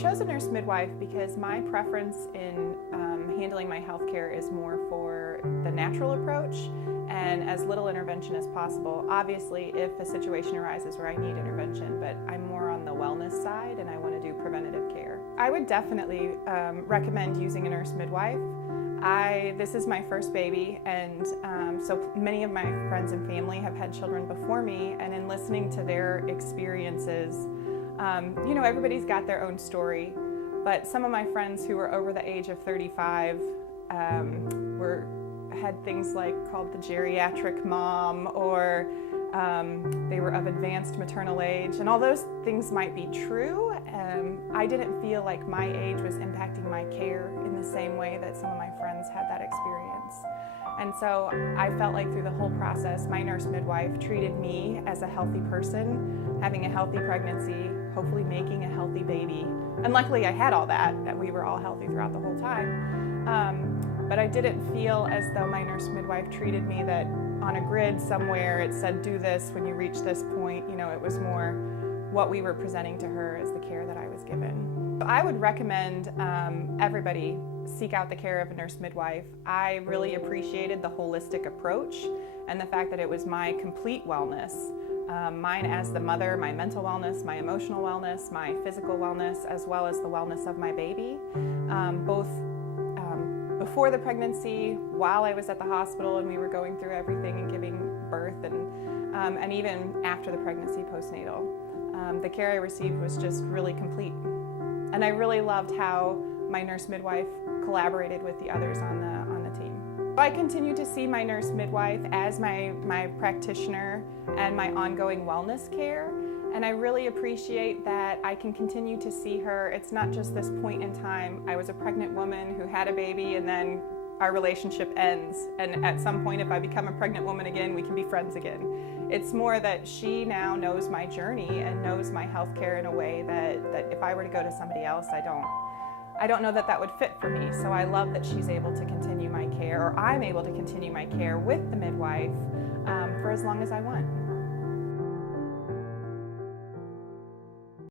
chose a nurse midwife because my preference in handling my healthcare is more for the natural approach and as little intervention as possible. Obviously, if a situation arises where I need intervention, but I'm more on the wellness side and I want to do preventative care. I would definitely recommend using a nurse midwife. This is my first baby, and so many of my friends and family have had children before me, and in listening to their experiences, you know, everybody's got their own story, but some of my friends who were over the age of 35 had things like called the geriatric mom, or they were of advanced maternal age, and all those things might be true. I didn't feel like my age was impacting my care in the same way that some of my friends had that experience. And so I felt like through the whole process, my nurse midwife treated me as a healthy person, having a healthy pregnancy, hopefully making a healthy baby. And luckily I had all that we were all healthy throughout the whole time. But I didn't feel as though my nurse midwife treated me that on a grid somewhere it said do this when you reach this point. You know, it was more what we were presenting to her as the care that I was given. I would recommend everybody seek out the care of a nurse midwife. I really appreciated the holistic approach and the fact that it was my complete wellness, mine as the mother, my mental wellness, my emotional wellness, my physical wellness, as well as the wellness of my baby, both before the pregnancy, while I was at the hospital and we were going through everything and giving birth, and even after the pregnancy, postnatal. The care I received was just really complete. And I really loved how my nurse midwife collaborated with the others on the team. I continue to see my nurse midwife as my practitioner and my ongoing wellness care. And I really appreciate that I can continue to see her. It's not just this point in time. I was a pregnant woman who had a baby and then our relationship ends. And at some point, if I become a pregnant woman again, we can be friends again. It's more that she now knows my journey and knows my health care in a way that if I were to go to somebody else, I don't know that that would fit for me. So I love that she's able to continue my care, or I'm able to continue my care with the midwife for as long as I want.